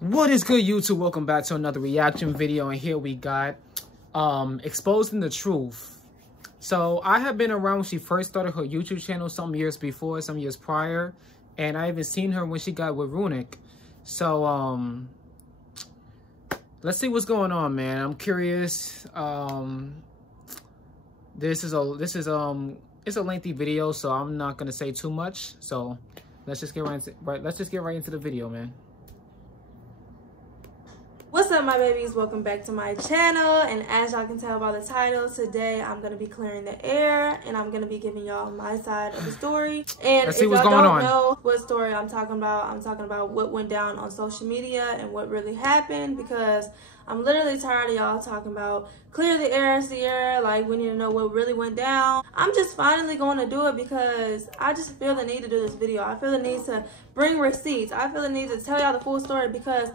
What is good, YouTube? Welcome back to another reaction video, and here we got exposing the truth. So I have been around when she first started her YouTube channel some years prior, and I even seen her when she got with Runic. So let's see what's going on, man. I'm curious. It's a lengthy video, so I'm not gonna say too much. So let's just get right into the video, man. What's up, my babies? Welcome back to my channel, and as y'all can tell by the title, today I'm going to be clearing the air and I'm going to be giving y'all my side of the story. And if y'all don't know what story I'm talking about what went down on social media and what really happened, because I'm literally tired of y'all talking about clear the air, Sierra, like we need to know what really went down. I'm just finally going to do it because I just feel the need to do this video. I feel the need to bring receipts. I feel the need to tell y'all the full story because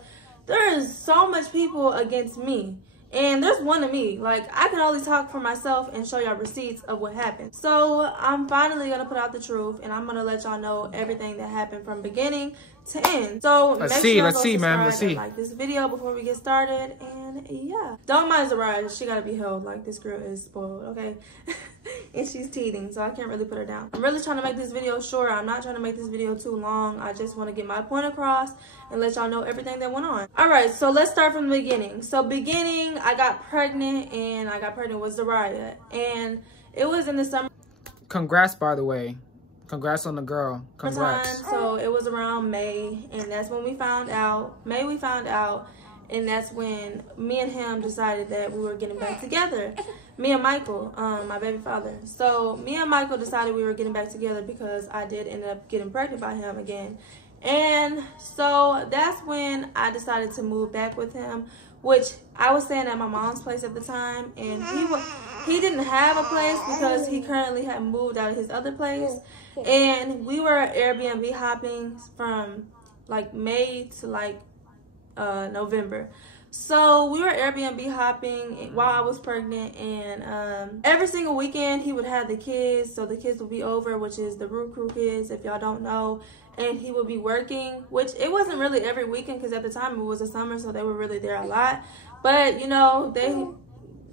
there is so much people against me, and there's one of me. Like, I can only talk for myself and show y'all receipts of what happened. So I'm finally gonna put out the truth, and I'm gonna let y'all know everything that happened from beginning to end. So let's see, man. Let's see. Like this video before we get started, and yeah, don't mind Zariah. She gotta be held. Like, this girl is spoiled, okay? And she's teething, so I can't really put her down. I'm really trying to make this video short. I'm not trying to make this video too long. I just want to get my point across and let y'all know everything that went on. All right, so let's start from the beginning. So beginning, I got pregnant, and I got pregnant with Zariah, and it was in the summer. Congrats, by the way. Congrats on the girl. Congrats. So it was around May, and that's when we found out. And that's when me and him decided that we were getting back together. Me and Michael, my baby father. So me and Michael decided we were getting back together because I did end up getting pregnant by him again. And so that's when I decided to move back with him, which I was staying at my mom's place at the time, and he didn't have a place because he currently had moved out of his other place. And we were Airbnb hopping from like May to like November. So we were Airbnb hopping while I was pregnant, and every single weekend he would have the kids. So the kids would be over, which is the Root Crew kids, if y'all don't know, and he would be working, which it wasn't really every weekend because at the time it was a summer, so they were really there a lot. But you know,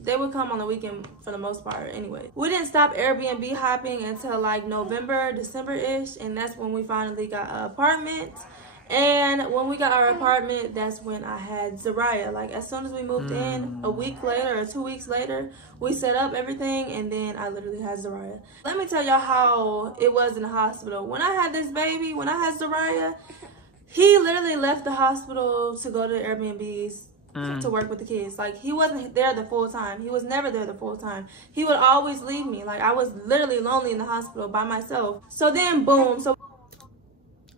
they would come on the weekend for the most part anyway. We didn't stop Airbnb hopping until like November, December-ish, and that's when we finally got an apartment. And when we got our apartment, that's when I had Zariah. Like, as soon as we moved in, a week later or 2 weeks later, we set up everything, and then I literally had Zariah. Let me tell y'all how it was in the hospital. When I had this baby, when I had Zariah, he literally left the hospital to go to the Airbnbs to work with the kids. Like, he wasn't there the full time. He was never there the full time. He would always leave me. Like, I was literally lonely in the hospital by myself. So then, boom.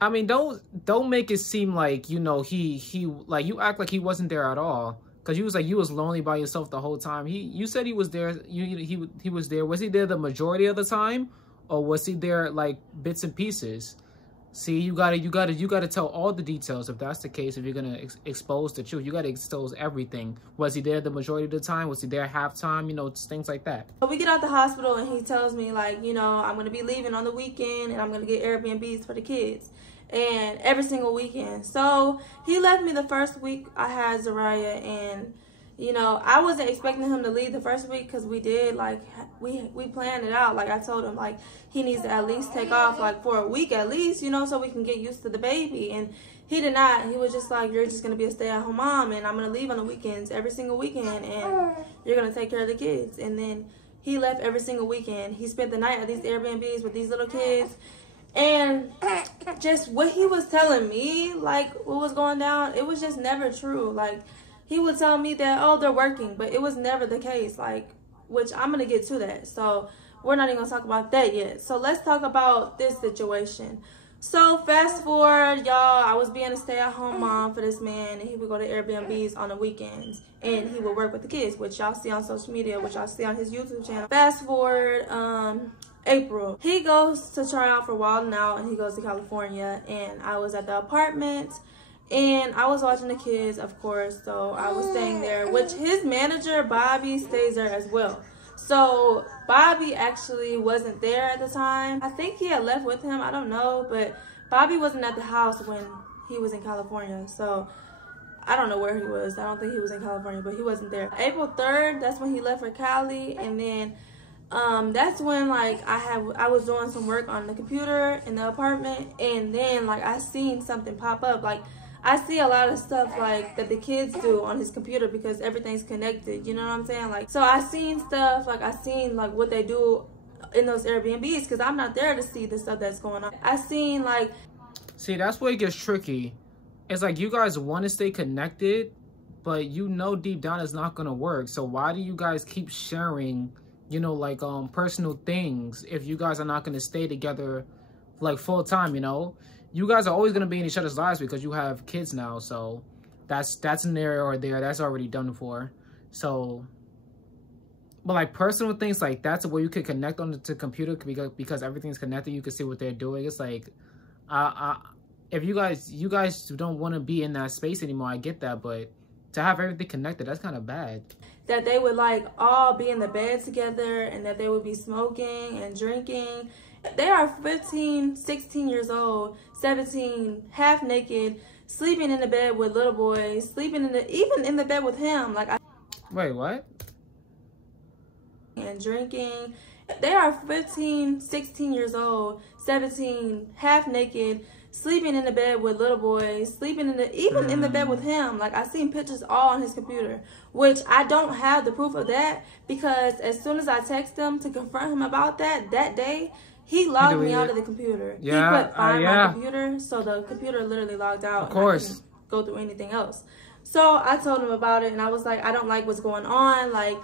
I mean, don't make it seem like, you know, he like, you act like he wasn't there at all, because you was like, you was lonely by yourself the whole time. You said he was there. He was there. Was he there the majority of the time, or was he there like bits and pieces? See, you gotta tell all the details if that's the case. If you're gonna expose the truth, you gotta expose everything. Was he there the majority of the time? Was he there half time? You know, things like that. So we get out the hospital, and he tells me, like, you know, I'm gonna be leaving on the weekend, and I'm gonna get Airbnbs for the kids. And every single weekend. So he left me the first week I had Zariah, and you know, I wasn't expecting him to leave the first week because we did, like, we planned it out. Like, I told him, like, he needs to at least take off, like, for a week at least, you know, so we can get used to the baby. And he did not. He was just like, you're just going to be a stay-at-home mom, and I'm going to leave on the weekends every single weekend, and you're going to take care of the kids. And then he left every single weekend. He spent the night at these Airbnbs with these little kids. And just what he was telling me, like, what was going down, it was just never true. Like, he would tell me that, oh, they're working, but it was never the case, like, which I'm going to get to that. So we're not even going to talk about that yet. So let's talk about this situation. So fast forward, y'all, I was being a stay-at-home mom for this man, and he would go to Airbnbs on the weekends, and he would work with the kids, which y'all see on social media, which y'all see on his YouTube channel. Fast forward, April, he goes to try out for Wild 'N Out, and he goes to California, and I was at the apartment, and I was watching the kids, of course, so I was staying there, which his manager, Bobby, stays there as well. So Bobby actually wasn't there at the time. I think he had left with him, I don't know, but Bobby wasn't at the house when he was in California. So I don't know where he was. I don't think he was in California, but he wasn't there. April 3rd, that's when he left for Cali. And then that's when like I was doing some work on the computer in the apartment, and then like I seen something pop up. Like I see a lot of stuff like that the kids do on his computer because everything's connected, you know what I'm saying? Like, so I seen stuff, like I seen like what they do in those Airbnbs, because I'm not there to see the stuff that's going on. I seen like, see, that's where it gets tricky. It's like you guys want to stay connected, but you know deep down it's not gonna work. So why do you guys keep sharing, you know, like personal things if you guys are not gonna stay together like full time? You know, you guys are always gonna be in each other's lives because you have kids now. So that's an area or there that's already done for. So, but like personal things like that's where you could connect on the computer because everything's connected. You can see what they're doing. It's like, if you guys don't want to be in that space anymore, I get that, but to have everything connected, that's kind of bad. That they would like all be in the bed together and that they would be smoking and drinking. They are 15, 16 years old, 17, half naked, sleeping in the bed with little boys, sleeping even in the bed with him. Like, wait, what? And drinking. They are 15, 16 years old, 17, half naked, sleeping in the bed with little boys, sleeping even in the bed with him. Like, I seen pictures all on his computer, which I don't have the proof of that, because as soon as I text him to confront him about that day, he logged me out of the computer. Yeah, he put find my computer, so the computer literally logged out. Of course. And I couldn't go through anything else. So I told him about it, and I was like, I don't like what's going on. Like,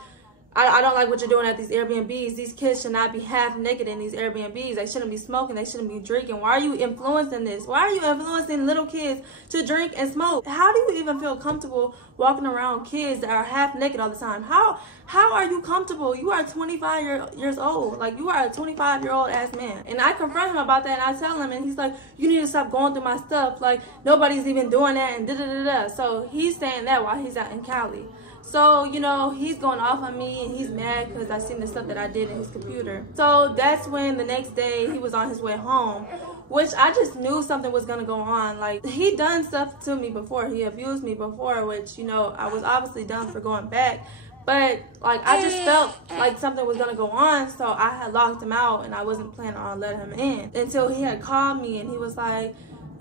I don't like what you're doing at these Airbnbs. These kids should not be half naked in these Airbnbs. They shouldn't be smoking. They shouldn't be drinking. Why are you influencing this? Why are you influencing little kids to drink and smoke? How do you even feel comfortable walking around kids that are half naked all the time? How are you comfortable? You are 25 years old. Like, you are a 25-year-old ass man. And I confront him about that, and I tell him, and he's like, you need to stop going through my stuff. Like, nobody's even doing that, and da-da-da-da. So he's saying that while he's out in Cali. So, you know, he's going off on me, and he's mad because I seen the stuff that I did in his computer. So that's when the next day he was on his way home, which I just knew something was going to go on. Like, he done stuff to me before. He abused me before, which, you know, I was obviously done for going back. But, like, I just felt like something was going to go on, so I had locked him out, and I wasn't planning on letting him in until he had called me, and he was like,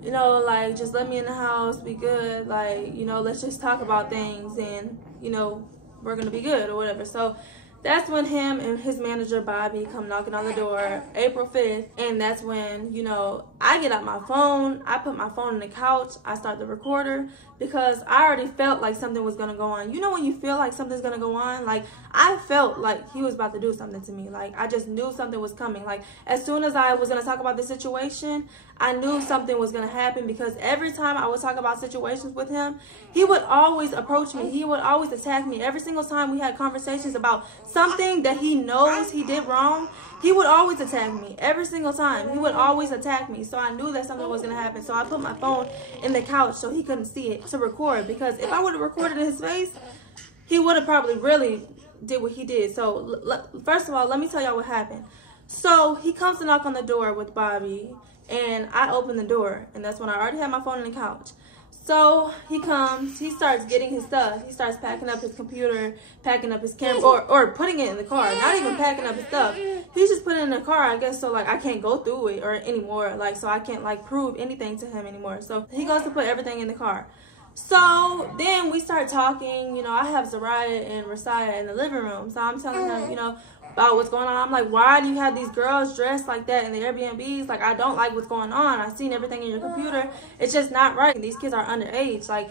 you know, like, just let me in the house, be good, like, you know, let's just talk about things, and, you know, we're gonna be good or whatever. So that's when him and his manager Bobby come knocking on the door, April 5th, and that's when, you know, I get out my phone, I put my phone on the couch, I start the recorder, because I already felt like something was gonna go on. You know when you feel like something's gonna go on? Like, I felt like he was about to do something to me. Like, I just knew something was coming. Like, as soon as I was gonna talk about the situation, I knew something was gonna happen, because every time I would talk about situations with him, he would always approach me. He would always attack me. Every single time we had conversations about something that he knows he did wrong, he would always attack me. Every single time. He would always attack me. So I knew that something was going to happen. So I put my phone in the couch so he couldn't see it to record. Because if I would have recorded in his face, he would have probably really did what he did. So first of all, let me tell y'all what happened. So he comes to knock on the door with Bobby. And I open the door. And that's when I already had my phone on the couch. So he comes, he starts getting his stuff. He starts packing up his computer, packing up his camera, or putting it in the car. Not even packing up his stuff. He's just putting it in the car, I guess, so like I can't go through it or anymore. Like, so I can't like prove anything to him anymore. So he goes to put everything in the car. So then we start talking. You know, I have Zariah and Rasiah in the living room. So I'm telling him, you know, about what's going on. I'm like, why do you have these girls dressed like that in the Airbnbs? Like, I don't like what's going on. I've seen everything in your computer. It's just not right. These kids are underage. Like,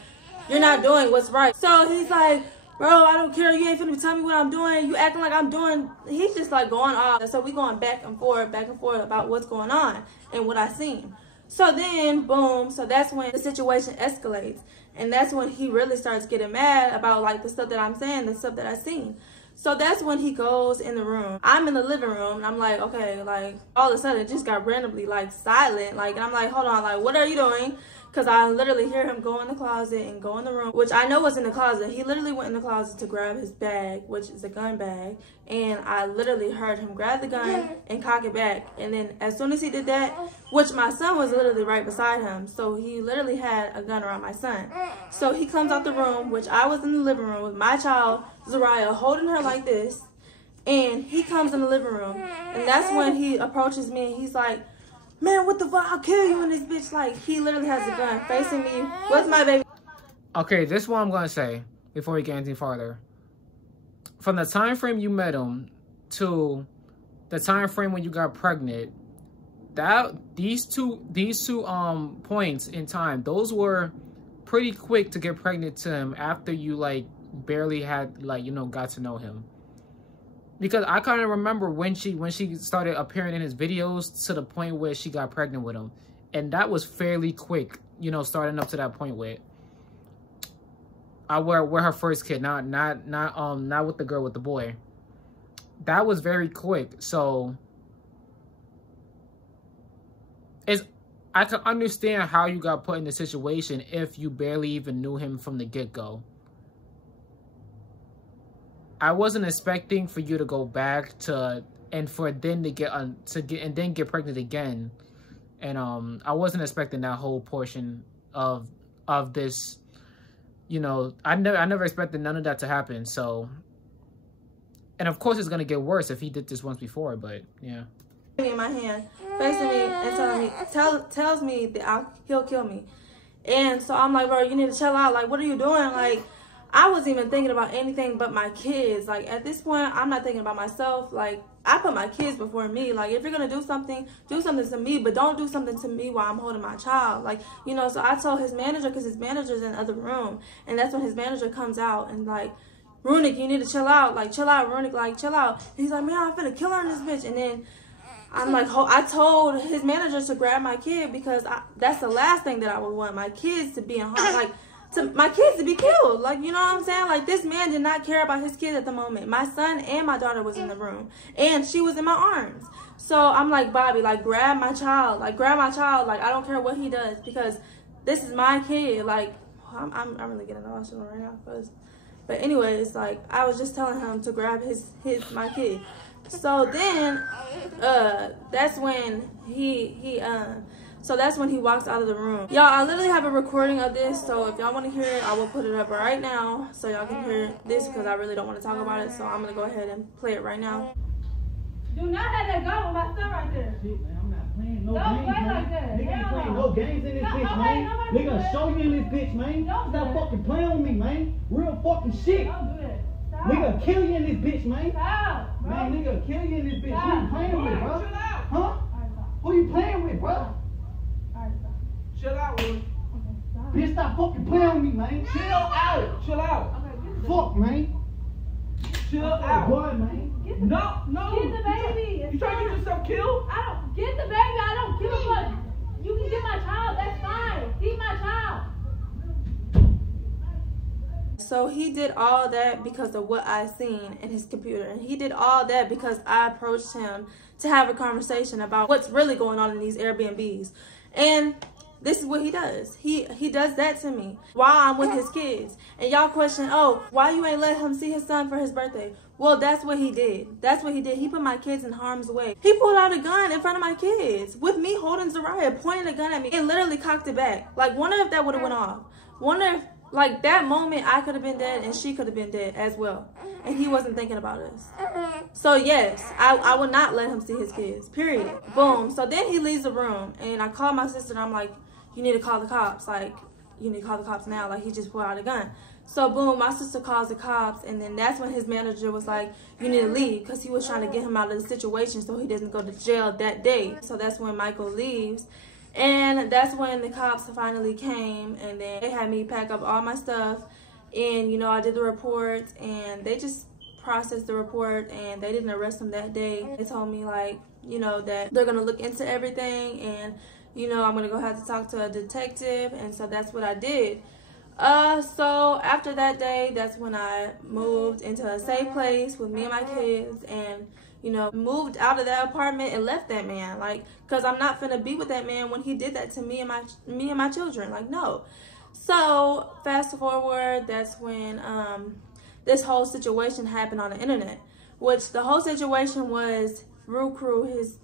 you're not doing what's right. So he's like, bro, I don't care. You ain't finna tell me what I'm doing. You acting like I'm doing. He's just like going off. So we going back and forth about what's going on and what I seen. So then, boom. So that's when the situation escalates. And that's when he really starts getting mad about like the stuff that I'm saying, the stuff that I seen. So that's when he goes in the room. I'm in the living room, and I'm like, okay, like, all of a sudden, it just got randomly, like, silent. Like, and I'm like, hold on, like, what are you doing? because I literally hear him go in the closet and go in the room, which I know was in the closet. He literally went in the closet to grab his bag, which is a gun bag, and I literally heard him grab the gun and cock it back. And then as soon as he did that, which my son was literally right beside him, so he literally had a gun around my son. So he comes out the room, which I was in the living room with my child, Zariah, holding her like this, and he comes in the living room, and that's when he approaches me, and he's like, man, what the fuck? I'll kill you in this bitch. Like, he literally has a gun facing me with my baby. Okay, this is what I'm going to say before we get anything farther. From the time frame you met him to the time frame when you got pregnant, these two points in time, those were pretty quick to get pregnant to him after you, like, barely had, like, you know, got to know him. Because I kind of remember when she started appearing in his videos to the point where she got pregnant with him. And that was fairly quick, you know, starting up to that point with where her first kid, not with the girl, with the boy. That was very quick. So I can understand how you got put in the situation if you barely even knew him from the get-go. I wasn't expecting for you to go back to and for then to get pregnant again, and I wasn't expecting that whole portion of this. You know, I never expected none of that to happen. So, and of course it's gonna get worse if he did this once before. But yeah, in my hand, facing me and tells me that he'll kill me, and so I'm like, bro, you need to chill out. Like, what are you doing? Like, I wasn't even thinking about anything but my kids. Like, at this point, I'm not thinking about myself. Like, I put my kids before me. Like, if you're going to do something to me, but don't do something to me while I'm holding my child. Like, you know, so I told his manager, because his manager's in the other room. And that's when his manager comes out and, like, Runick, you need to chill out. Like, chill out, Runick. Like, chill out. And he's like, man, I'm finna kill her in this bitch. And then I'm like, I told his manager to grab my kid because that's the last thing that I would want. My kids to be in harm. Like, my kids to be killed. Like, you know what I'm saying? Like, this man did not care about his kids at the moment. My son and my daughter was in the room, and she was in my arms. So I'm like, Bobby, like, grab my child. Like, grab my child. Like, I don't care what he does because this is my kid. Like, I'm really getting emotional right now. But anyways, like, I was just telling him to grab my kid. So then, that's when that's when he walks out of the room. Y'all, I literally have a recording of this, so if y'all want to hear it, I will put it up right now so y'all can hear this because I really don't want to talk about it, so I'm going to go ahead and play it right now. Do not have that gun with my son right there. Shit, man, I'm not playing no Don't games, play man. like that. Nigga ain't playing no games in this bitch, okay, man. nobody Nigga do that. show you in this bitch, man. Don't do Stop that. fucking playing with me, man. Real fucking shit. Don't do that. Stop. Nigga kill you in this bitch, man. Stop, bro. Man, nigga kill you in this bitch. Stop. Who you playing with, bro? Chill out. Huh? All right, stop. Who you playing with, bro? All right, stop. Chill out, Willie. Okay, stop. Bitch, stop fucking playing with me, man. Chill out. Chill out. Okay, get the Fuck, man. Chill out. Boy, man. Get the No, no. Get the baby. You trying to get yourself killed? I don't get the baby. I don't give a fuck. You can get my child. That's fine. Keep my child. So he did all that because of what I seen in his computer. And he did all that because I approached him to have a conversation about what's really going on in these Airbnbs. And this is what he does. He does that to me while I'm with his kids. And y'all question, oh, why you ain't let him see his son for his birthday? Well, that's what he did. That's what he did. He put my kids in harm's way. He pulled out a gun in front of my kids with me holding Zariah, pointing a gun at me, and literally cocked it back. Like, wonder if that would have went off. Wonder if, like, that moment I could have been dead and she could have been dead as well. And he wasn't thinking about us. So, yes, I would not let him see his kids, period. Boom. So then he leaves the room, and I call my sister, and I'm like, you need to call the cops. Like, you need to call the cops now. Like, he just pulled out a gun. So, boom, my sister calls the cops, and then that's when his manager was like, you need to leave, because he was trying to get him out of the situation so he doesn't go to jail that day. So that's when Michael leaves. And that's when the cops finally came, and then they had me pack up all my stuff. And, you know, I did the report, and they just processed the report, and they didn't arrest him that day. They told me, like, you know, that they're going to look into everything, and, you know, I'm going to go have to talk to a detective. And so that's what I did. So after that day, that's when I moved into a safe place with me and my kids. And, you know, moved out of that apartment and left that man. Like, because I'm not finna be with that man when he did that to me and my children. Like, no. So fast forward, that's when this whole situation happened on the internet, which the whole situation was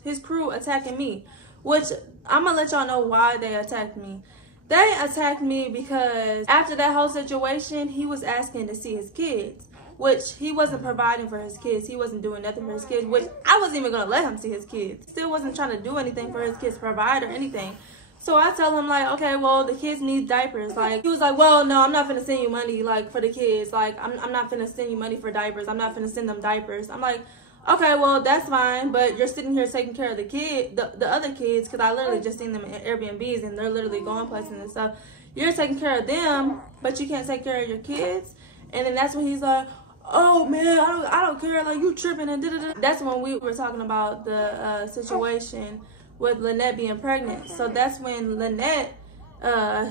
his crew attacking me, which I'm gonna let y'all know why they attacked me. They attacked me because after that whole situation, he was asking to see his kids, which he wasn't providing for his kids. He wasn't doing nothing for his kids, which I wasn't even gonna let him see his kids. Still wasn't trying to do anything for his kids, provide or anything. So I tell him, like, okay, well, the kids need diapers. Like, he was like, well, no, I'm not finna send you money, like, for the kids. Like, I'm not finna send you money for diapers. I'm not finna send them diapers. I'm like, okay, well, that's fine, but you're sitting here taking care of the other kids, because I literally just seen them in Airbnbs, and they're literally going places and stuff. You're taking care of them, but you can't take care of your kids. And then that's when he's like, oh, man, I don't care, like, you tripping and da-da-da. That's when we were talking about the situation with Lynette being pregnant. So that's when Lynette,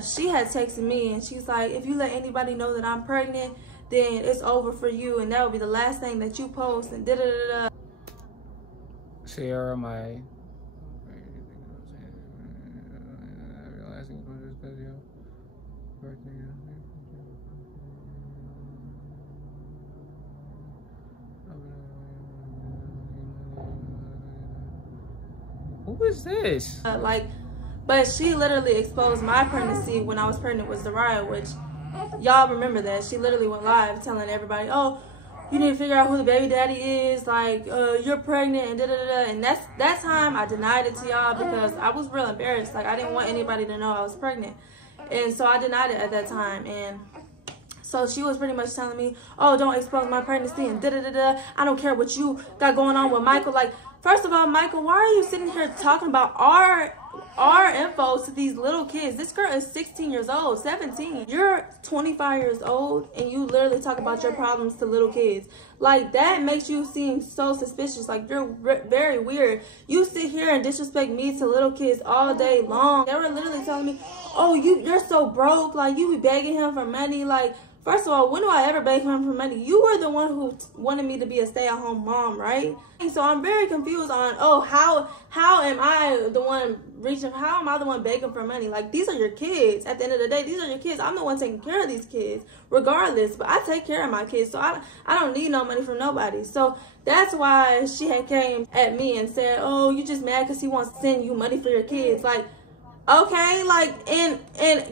she had texted me, and she's like, if you let anybody know that I'm pregnant, then it's over for you, and that will be the last thing that you post, and da-da-da-da. Sierra, who is this? But she literally exposed my pregnancy when I was pregnant with Zariah, which y'all remember that. She literally went live telling everybody, oh, you need to figure out who the baby daddy is, like, you're pregnant, and da-da-da-da. And that time I denied it to y'all because I was real embarrassed. Like, I didn't want anybody to know I was pregnant. And so I denied it at that time. And so she was pretty much telling me, oh, don't expose my pregnancy, and da-da-da-da. I don't care what you got going on with Michael. Like, first of all, Michael, why are you sitting here talking about our info to these little kids? This girl is 16 years old, 17. You're 25 years old, and you literally talk about your problems to little kids. Like, that makes you seem so suspicious. Like, you're very weird. You sit here and disrespect me to little kids all day long. They were literally telling me, oh, you're so broke. Like, you be begging him for money. Like, first of all, when do I ever beg him for money? You were the one who wanted me to be a stay-at-home mom, right? And so I'm very confused on, oh, how am I the one how am I the one begging for money? Like, these are your kids. At the end of the day, these are your kids. I'm the one taking care of these kids, regardless. But I take care of my kids, so I don't need no money from nobody. So that's why she had came at me and said, oh, you just mad because he wants to send you money for your kids. Like, okay, like, and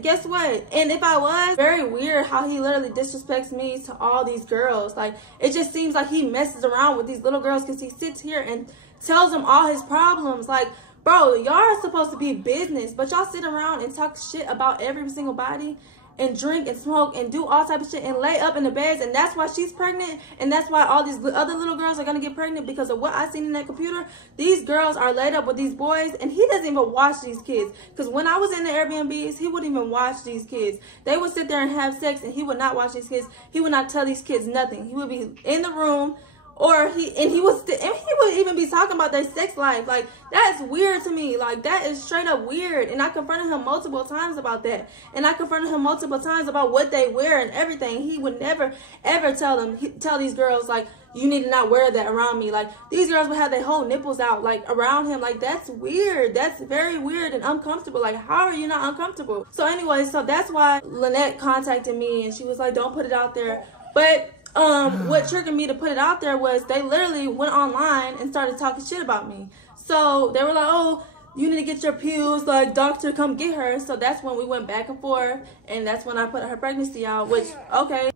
guess what? And if I was, very weird how he literally disrespects me to all these girls. Like, it just seems like he messes around with these little girls because he sits here and tells them all his problems. Like, bro, y'all are supposed to be business, but y'all sit around and talk shit about every single body and drink and smoke and do all type of shit and lay up in the beds, and that's why she's pregnant, and that's why all these other little girls are gonna get pregnant because of what I seen in that computer. These girls are laid up with these boys, and he doesn't even watch these kids. Because when I was in the Airbnbs, he wouldn't even watch these kids. They would sit there and have sex, and he would not watch these kids. He would not tell these kids nothing. He would be in the room, or he would even be talking about their sex life. Like, that's weird to me. Like, that is straight up weird. And I confronted him multiple times about that. And I confronted him multiple times about what they wear and everything. He would never, ever tell these girls, like, you need to not wear that around me. Like, these girls would have their whole nipples out, like, around him. Like, that's weird. That's very weird and uncomfortable. Like, how are you not uncomfortable? So anyway, so that's why Lynette contacted me, and she was like, don't put it out there. But what triggered me to put it out there was they literally went online and started talking shit about me. So they were like, oh, you need to get your pills, like, doctor, come get her. So that's when we went back and forth, and that's when I put her pregnancy out, which, okay.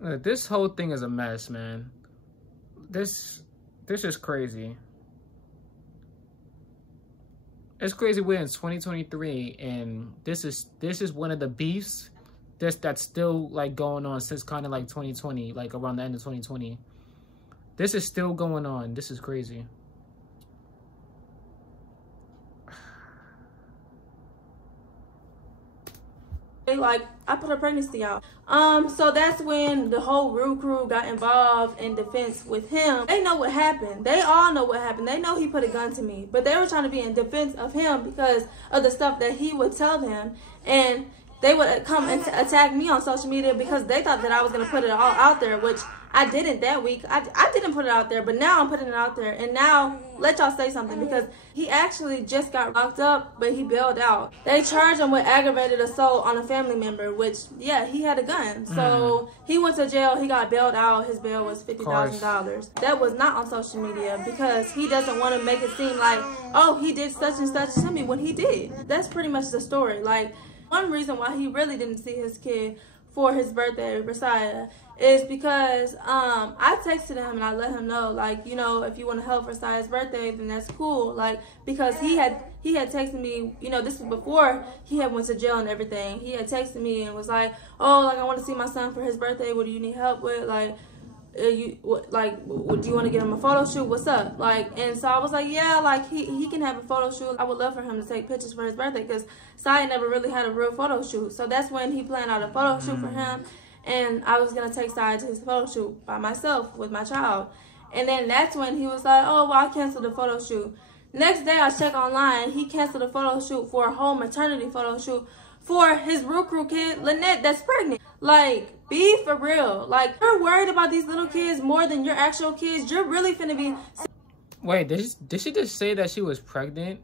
This whole thing is a mess, man. This is crazy. It's crazy we're in 2023, and this is one of the beefs that's still, like, going on since kind of like 2020, like around the end of 2020. This is still going on. This is crazy. Like, I put her pregnancy out. So that's when the whole Rue crew got involved in defense with him. They know what happened. They all know what happened. They know he put a gun to me, but they were trying to be in defense of him because of the stuff that he would tell them. And they would come and attack me on social media because they thought that I was going to put it all out there, which I didn't that week. I didn't put it out there, but now I'm putting it out there. And now, let y'all say something, because he actually just got locked up, but he bailed out. They charged him with aggravated assault on a family member, which, yeah, he had a gun. So he went to jail. He got bailed out. His bail was $50,000. That was not on social media because he doesn't want to make it seem like, oh, he did such and such to me when he did. That's pretty much the story. Like, one reason why he really didn't see his kid for his birthday, Resiah, is because I texted him and I let him know, like, you know, if you want to help for Resiah's birthday, then that's cool. Like, because he had texted me, you know, this was before he had went to jail and everything. He had texted me and was like, oh, like, I want to see my son for his birthday. What do you need help with? Like, do you want to get him a photo shoot? What's up? Like, and so I was like, yeah, like, he can have a photo shoot. I would love for him to take pictures for his birthday, because Resiah never really had a real photo shoot. So that's when he planned out a photo shoot for him, and I was gonna take Resiah to his photo shoot by myself with my child. And then that's when he was like, oh, well, I canceled the photo shoot. Next day I check online, he canceled a photo shoot for a whole maternity photo shoot for his real crew kid, Lynette, that's pregnant. Like, be for real. Like, you're worried about these little kids more than your actual kids. You're really finna be... Wait, did she just say that she was pregnant?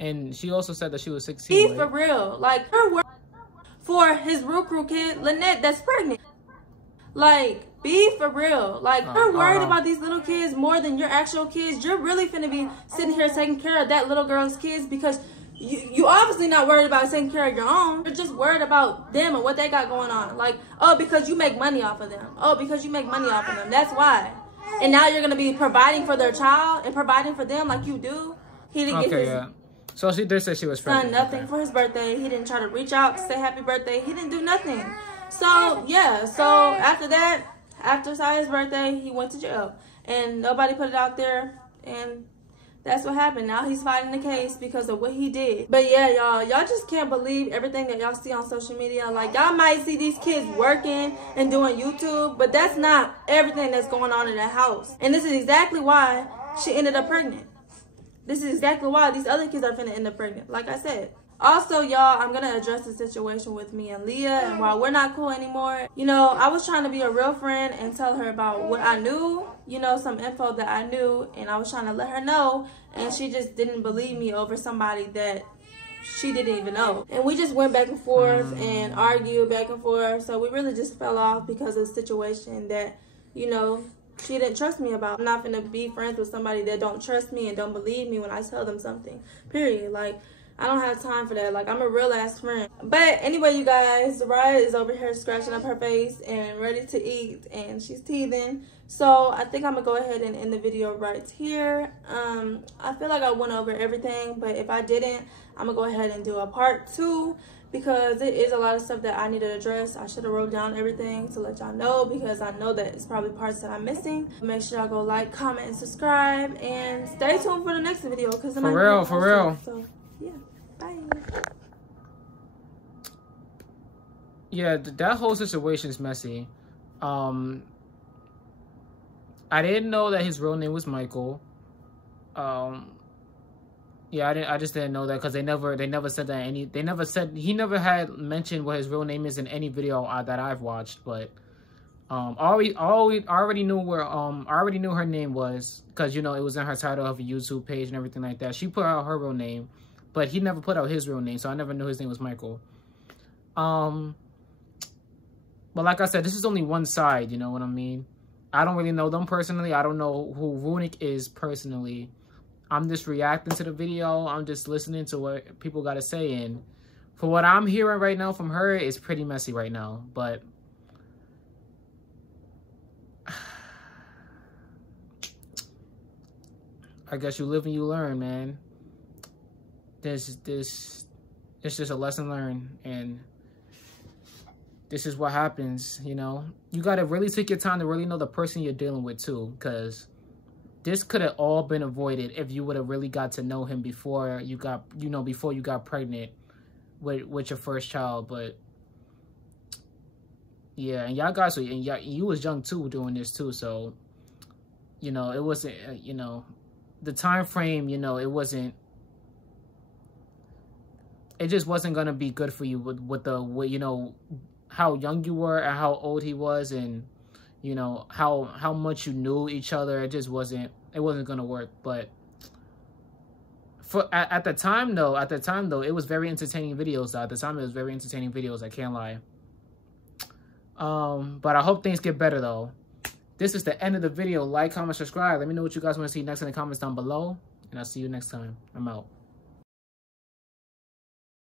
And she also said that she was 16, Be for real. Like, you're worried for his real crew kid, Lynette, that's pregnant. Like, be for real. Like, you're worried about these little kids more than your actual kids. You're really finna be sitting here taking care of that little girl's kids, because you obviously not worried about taking care of your own. You're just worried about them and what they got going on. Like, oh, because you make money off of them. Oh, because you make money off of them. That's why. And now you're going to be providing for their child and providing for them like you do. He didn't get his So she did say she was pregnant. son nothing for his birthday. He didn't try to reach out to say happy birthday. He didn't do nothing. So, yeah. So, after that, after Resiah's birthday, he went to jail. And nobody put it out there. And that's what happened. Now he's fighting the case because of what he did. But yeah, y'all just can't believe everything that y'all see on social media. Like, y'all might see these kids working and doing YouTube, but that's not everything that's going on in that house. And this is exactly why she ended up pregnant. This is exactly why these other kids are finna end up pregnant, like I said. Also, y'all, I'm gonna address the situation with me and Leah, and while we're not cool anymore, you know, I was trying to be a real friend and tell her about what I knew, you know, some info that I knew, and I was trying to let her know, and she just didn't believe me over somebody that she didn't even know. And we just went back and forth and argued back and forth, so we really just fell off because of the situation that, you know, she didn't trust me about. I'm not gonna be friends with somebody that don't trust me and don't believe me when I tell them something, period. Like, I don't have time for that. Like, I'm a real ass friend. But anyway, you guys, Raya is over here scratching up her face and ready to eat, and she's teething. So I think I'm gonna go ahead and end the video right here. I feel like I went over everything, but if I didn't, I'm gonna go ahead and do a part 2, because it is a lot of stuff that I need to address. I should have wrote down everything to let y'all know, because I know that it's probably parts that I'm missing. Make sure y'all go like, comment, and subscribe, and stay tuned for the next video, because for real. So yeah, bye. Yeah, that whole situation is messy. I didn't know that his real name was Michael. Yeah, I just didn't know that, because they never said that he never had mentioned what his real name is in any video that I've watched. But I already knew where I already knew her name was, because, you know, it was in her title of a YouTube page and everything like that. She put out her real name, but he never put out his real name, so I never knew his name was Michael. But like I said, this is only one side, you know what I mean? I don't really know them personally. I don't know who Runic is personally. I'm just reacting to the video. I'm just listening to what people got to say. And for what I'm hearing right now from her, it's pretty messy right now. But I guess you live and you learn, man. It's just a lesson learned. And this is what happens, you know. You got to really take your time to really know the person you're dealing with, too. Because this could have all been avoided if you would have really got to know him before you got, before you got pregnant with your first child. But yeah, and y'all guys, and you was young too doing this too. So, you know, it wasn't, you know, the time frame, you know, it just wasn't gonna be good for you with you know, how young you were and how old he was. And you know, how much you knew each other. It just wasn't gonna work. But at the time though, it was very entertaining videos. At the time, it was very entertaining videos. I can't lie. But I hope things get better though. This is the end of the video. Like, comment, subscribe. Let me know what you guys want to see next in the comments down below. And I'll see you next time. I'm out.